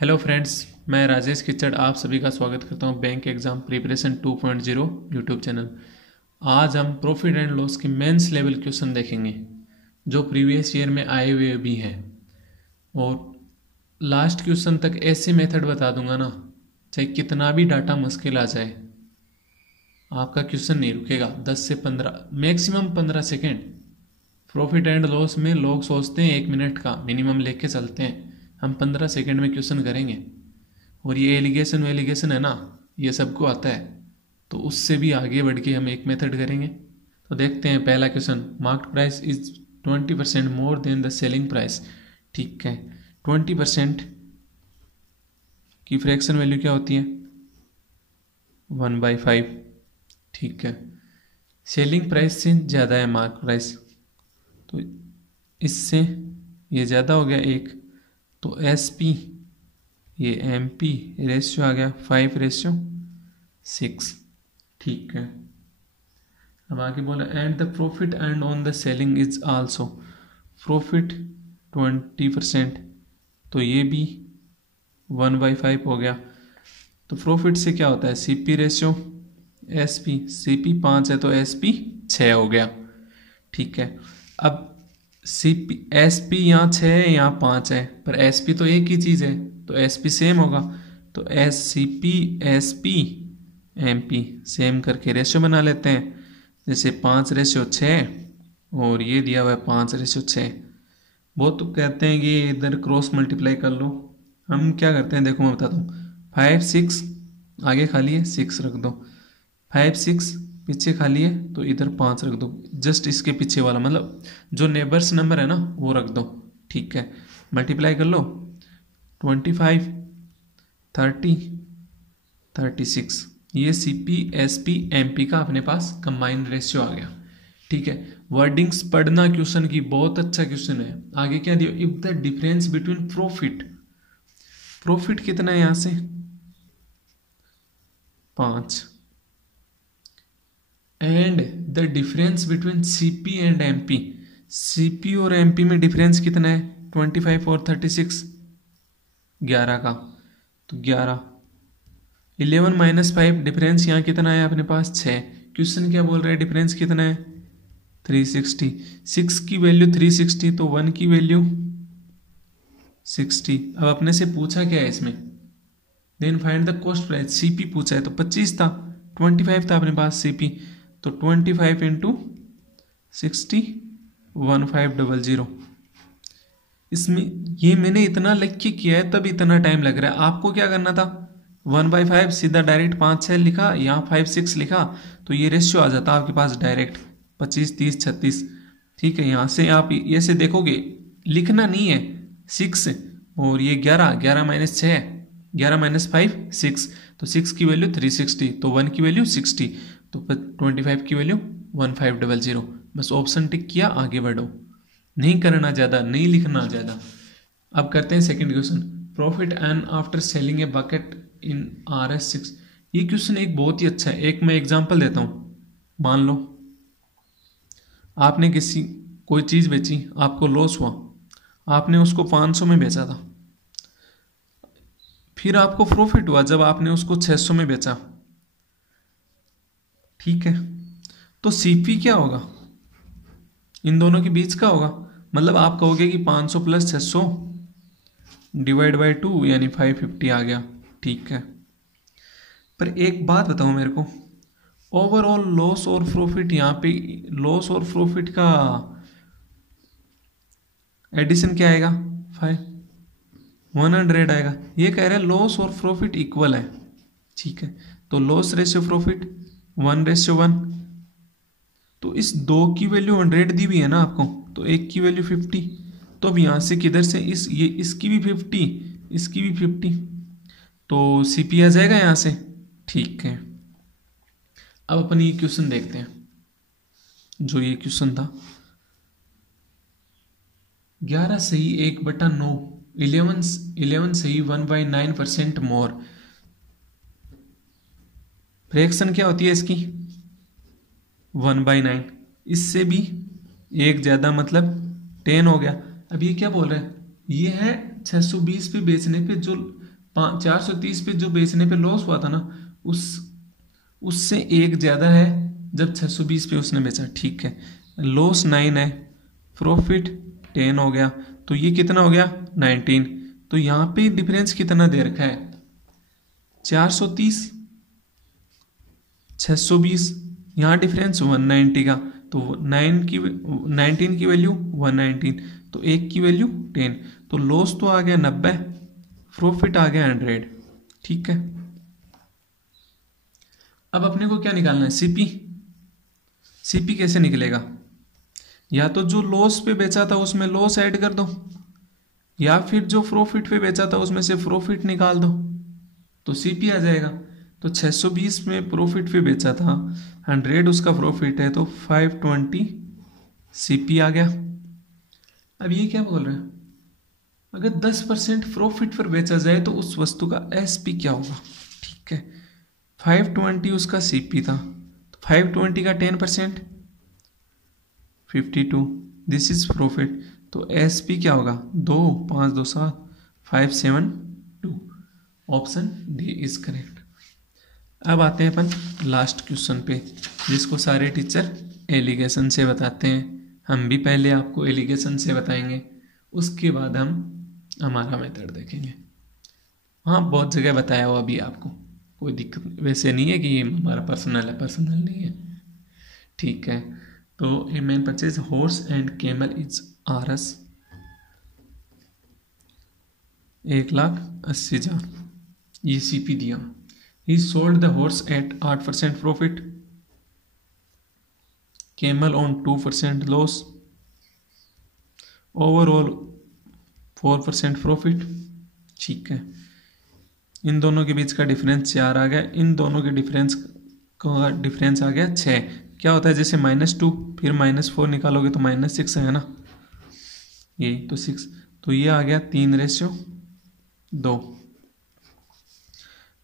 Hello friends, मैं राजेश किचड़ आप सभी का स्वागत करता हूं bank exam preparation 2.0 YouTube channel. आज हम प्रॉफिट एंड लॉस के मेंस लेवल क्वेश्चन देखेंगे जो प्रीवियस ईयर में आए हुए भी हैं, और लास्ट क्वेश्चन तक ऐसे मेथड बता दूंगा ना, चाहे कितना भी डाटा मुश्किल आ जाए, आपका क्वेश्चन नहीं रुकेगा। 10 से 15 maximum 15 second. Profit and loss में लोग सोचते हैं 1 मिनट का मिनिमम लेके चलते हैं, हम 15 सेकेंड में क्वेश्चन करेंगे। और ये एलिगेशन वेलिगेशन है ना, ये सबको आता है, तो उससे भी आगे बढ़ के हम एक मेथड करेंगे। तो देखते हैं पहला question. Market price is 20% more than the selling price. ठीक है, 20% की फ्रैक्शन वैल्यू क्या होती है? 1/5। ठीक है, सेलिंग प्राइस से ज़्यादा है मार्केट प्राइस, तो इससे ये ज़्यादा हो गया एक, तो एस पी ये एम पी रेशियो आ गया 5/6। ठीक है, अब आगे बोला and the profit and on the selling is also. Profit 20%, तो ये भी 1/5 हो गया। तो प्रॉफिट से क्या होता है? C P ratio S P, C P 5 है तो एस पी 6 हो गया। ठीक है, अब सी पी एस पी यहाँ 6 है यहाँ 5 है, पर एस पी तो एक ही चीज़ है, तो एस पी सेम होगा। तो S C P S P M P same करके रेशियो बना लेते हैं। जैसे 5/6 और ये दिया हुआ है 5/6। बहुत तो कहते हैं कि इधर क्रॉस मल्टीप्लाई कर लो, हम क्या करते हैं देखो मैं बताता हूँ। 5 6 आगे खाली है 6 रख दो, 5 6 पीछे खाली है तो इधर 5 रख दो, जस्ट इसके पीछे वाला मतलब जो नेबर्स नंबर है ना वो रख दो। ठीक है, मल्टीप्लाई कर लो। 25 30 36, ये C P S P M P का अपने पास कंबाइंड रेशियो आ गया। ठीक है, वर्डिंग्स पढ़ना क्वेश्चन की, बहुत अच्छा क्वेश्चन है। आगे क्या दिया? If the difference between profit, profit कितना है यहाँ से 5, and the difference between CP and MP, CP और एमपी में डिफरेंस कितना है? 25 और 36, 11 का, तो 11। 11 - 5 डिफरेंस यहाँ कितना है अपने पास? 6। क्वेश्चन क्या बोल रहा है? डिफरेंस कितना है? 360। 6 की वैल्यू 360, तो 1 की वैल्यू 60। अब अपने से पूछा क्या है इसमें? Then find the cost price. CP पूछा है तो 25 था, 25 था अपने पास सीपी, तो 25 × 60 1500। इसमें ये मैंने इतना लिख के किया है तब इतना टाइम लग रहा है। आपको क्या करना था? 1/5 सीधा डायरेक्ट 5 6 लिखा, यहाँ 5 6 लिखा, तो ये रेशियो आ जाता आपके पास डायरेक्ट 25 30 36। ठीक है, यहाँ से आप ऐसे देखोगे, लिखना नहीं है 6 और ये 11, 11 - 6, 11 - 5 6, तो 6 की वैल्यू 360, तो 1 की वैल्यू 60, तो 25 की वैल्यू 1500। बस ऑप्शन टिक किया, आगे बढ़ो, नहीं करना ज़्यादा, नहीं लिखना ज़्यादा। अब करते हैं second question. Profit and after selling a bucket in RS6। ये क्वेश्चन एक बहुत ही अच्छा है। एक मैं एग्जांपल देता हूँ। मान लो आपने किसी कोई चीज़ बेची, आपको लॉस हुआ, आपने उसको 500 में बेचा था, फिर आपको प्रॉफिट हुआ जब आपने उसको 600 में बेचा। ठीक है, तो सीपी क्या होगा? इन दोनों के बीच का होगा। मतलब आप कहोगे कि 500 + 600 / 2 यानी 550 आ गया। ठीक है, पर एक बात बताओ मेरे को, ओवरऑल लॉस और प्रॉफिट, यहाँ पे लॉस और प्रॉफिट का एडिशन क्या आएगा? 100 आएगा। ये कह रहे हैं लॉस और प्रॉफिट इक्वल है। ठीक है, तो लॉस रेशियो प्रॉफिट 1/1, तो इस 2 की वैल्यू 100 दी हुई है ना आपको, तो एक की वैल्यू 50, तो अब यहाँ से किधर से ये इसकी भी 50, इसकी भी 50, तो सीपी आ जाएगा यहाँ से। ठीक है, अब अपन ये क्वेश्चन देखते हैं। जो ये क्वेश्चन था 11 सही 1/9, 11 सही 1/9% मोर। फ्रैक्शन क्या होती है इसकी? 1/9। इससे भी एक ज़्यादा मतलब 10 हो गया। अब ये क्या बोल रहा है? ये है 620 पे बेचने पे जो 430 पे जो बेचने पे लॉस हुआ था ना, उससे एक ज़्यादा है जब 620 पे उसने बेचा। ठीक है, लॉस 9 है, प्रॉफिट 10 हो गया, तो ये कितना हो गया 19। तो यहाँ पे डिफरेंस कितना दे रखा है 430 620, यहाँ डिफरेंस 190 का, तो 19 की वैल्यू 119, तो एक की वैल्यू 10, तो लॉस तो आ गया 90, प्रॉफिट आ गया 100। ठीक है, अब अपने को क्या निकालना है सीपी। सीपी कैसे निकलेगा, या तो जो लॉस पे बेचा था उसमें लॉस ऐड कर दो, या फिर जो प्रॉफिट पे बेचा था उसमें से प्रॉफिट निकाल दो, तो सीपी आ जाएगा। तो 620 में प्रॉफिट पे बेचा था, 100 उसका प्रॉफिट है, तो 520 सीपी आ गया। अब ये क्या बोल रहे हैं, अगर 10% प्रॉफिट पर बेचा जाए तो उस वस्तु का एसपी क्या होगा। ठीक है, 520 उसका सीपी था, तो 520 का 10% 52, दिस इज प्रॉफिट, तो एसपी क्या होगा 2 5 2 7 572, ऑप्शन डी इज करेक्ट। अब आते हैं अपन लास्ट क्वेश्चन पे, जिसको सारे टीचर एलिगेशन से बताते हैं। हम भी पहले आपको एलिगेशन से बताएंगे, उसके बाद हम हमारा मेथड देखेंगे। हाँ, बहुत जगह बताया हुआ अभी आपको, कोई दिक्कत वैसे नहीं है कि ये हमारा पर्सनल है, पर्सनल नहीं है। ठीक है, तो a man purchase horse and camel is आरस 1,80,000, ये सीपी दिया। He sold the horse at 8% profit, camel on 2% loss, overall 4% profit. ठीक है, इन दोनों के बीच का डिफरेंस 4 आ गया, इन दोनों के डिफरेंस का डिफरेंस आ गया 6। क्या होता है, जैसे -2 फिर -4 निकालोगे तो -6 है ना, यही तो 6, तो ये आ गया 3:2,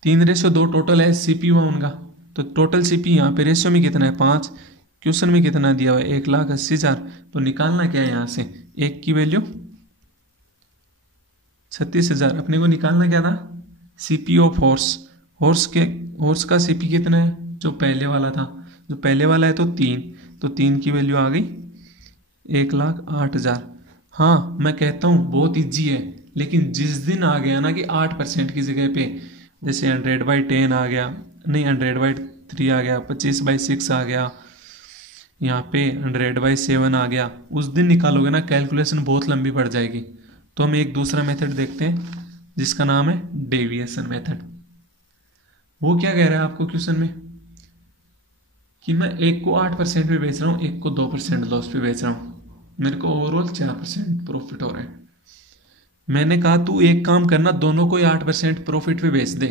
3:2 टोटल है सीपी हुआ उनका। तो टोटल सीपी यहाँ पे रेशियो में कितना है 5, क्वेश्चन में कितना दिया हुआ है 1,80,000, तो निकालना क्या है यहाँ से, एक की वैल्यू 36,000, अपने को निकालना क्या था सीपी ऑफ हॉर्स। हॉर्स का सीपी कितना है, जो पहले वाला था, जो पहले वाला है तो 3, तो 3 की वैल्यू आ गई 1,08,000। हाँ, मैं कहता हूँ बहुत इजी है, लेकिन जिस दिन आ गया ना कि 8% की जगह पे, जैसे 100/10 आ गया, नहीं 100/3 आ गया, 25/6 आ गया, यहाँ पे 100/7 आ गया, उस दिन निकालोगे ना कैलकुलेशन बहुत लंबी पड़ जाएगी। तो हम एक दूसरा मेथड देखते हैं जिसका नाम है डेविएशन मेथड। वो क्या कह रहा है आपको क्वेश्चन में, कि मैं एक को 8% पे बेच रहा हूँ, एक को 2% लॉस पे बेच रहा हूँ, मेरे को ओवरऑल 4% प्रॉफिट हो रहा है। मैंने कहा तू एक काम करना, दोनों को ही 8% प्रॉफिट पे बेच दे,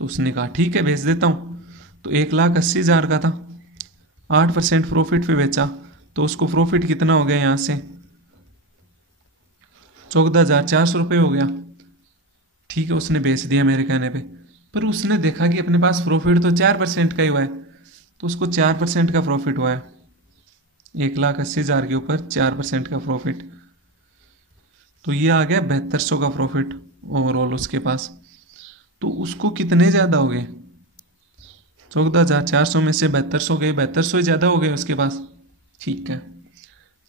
तो उसने कहा ठीक है बेच देता हूँ। तो 1,80,000 का था, 8% प्रॉफिट पे बेचा, तो उसको प्रॉफिट कितना हो गया यहाँ से 14,400 रुपये हो गया। ठीक है, उसने बेच दिया मेरे कहने पे, पर उसने देखा कि अपने पास प्रॉफिट तो 4% का ही हुआ है, तो उसको 4% का प्रॉफिट हुआ है, 1,80,000 के ऊपर 4% का प्रॉफिट, तो ये आ गया 7200 का प्रॉफिट ओवरऑल उसके पास। तो उसको कितने ज़्यादा हो गए, 14,400 में से 7200 गए, 7200 ही ज़्यादा हो गए उसके पास। ठीक है,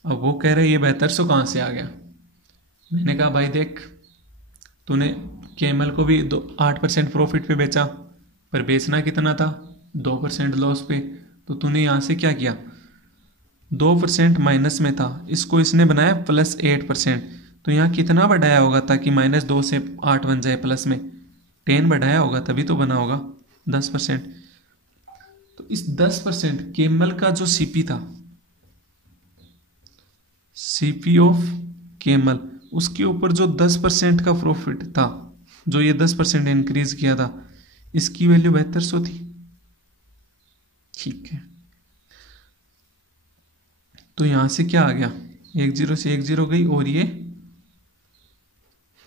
अब वो कह रहे ये 7200 कहाँ से आ गया। मैंने कहा भाई देख, तूने केमल को भी 8% प्रॉफिट पे बेचा, पर बेचना कितना था 2% लॉस पे, तो तूने यहाँ से क्या किया 2% माइनस में था, इसको इसने बनाया +8%, तो यहाँ कितना बढ़ाया होगा ताकि -2 से 8 बन जाए, प्लस में 10 बढ़ाया होगा तभी तो बना होगा 10%। तो इस 10% केमल का जो सीपी था, सीपी ऑफ केमल, उसके ऊपर जो 10% का प्रॉफिट था, जो ये 10% इंक्रीज किया था, इसकी वैल्यू 7200 थी। ठीक है, तो यहां से क्या आ गया, 10 से 10 गई, और ये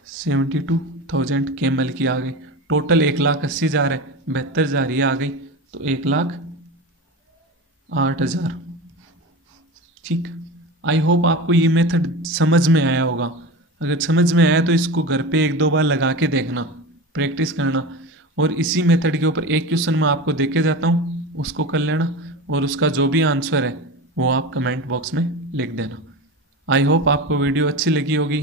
72,000 केमल की आ गई। टोटल 1,80,000 है, 72,000 ये आ गई, तो 1,08,000। ठीक, आई होप आपको ये मेथड समझ में आया होगा। अगर समझ में आया तो इसको घर पे एक दो बार लगा के देखना, प्रैक्टिस करना, और इसी मेथड के ऊपर एक क्वेश्चन मैं आपको दे के जाता हूँ, उसको कर लेना, और उसका जो भी आंसर है वो आप कमेंट बॉक्स में लिख देना। आई होप आपको वीडियो अच्छी लगी होगी।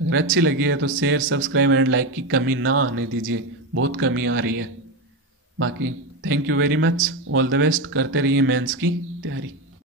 अगर अच्छी लगी है तो शेयर, सब्सक्राइब एंड लाइक की कमी ना आने दीजिए, बहुत कमी आ रही है। बाकी thank you very much, all the best, करते रहिए मेंस की तैयारी।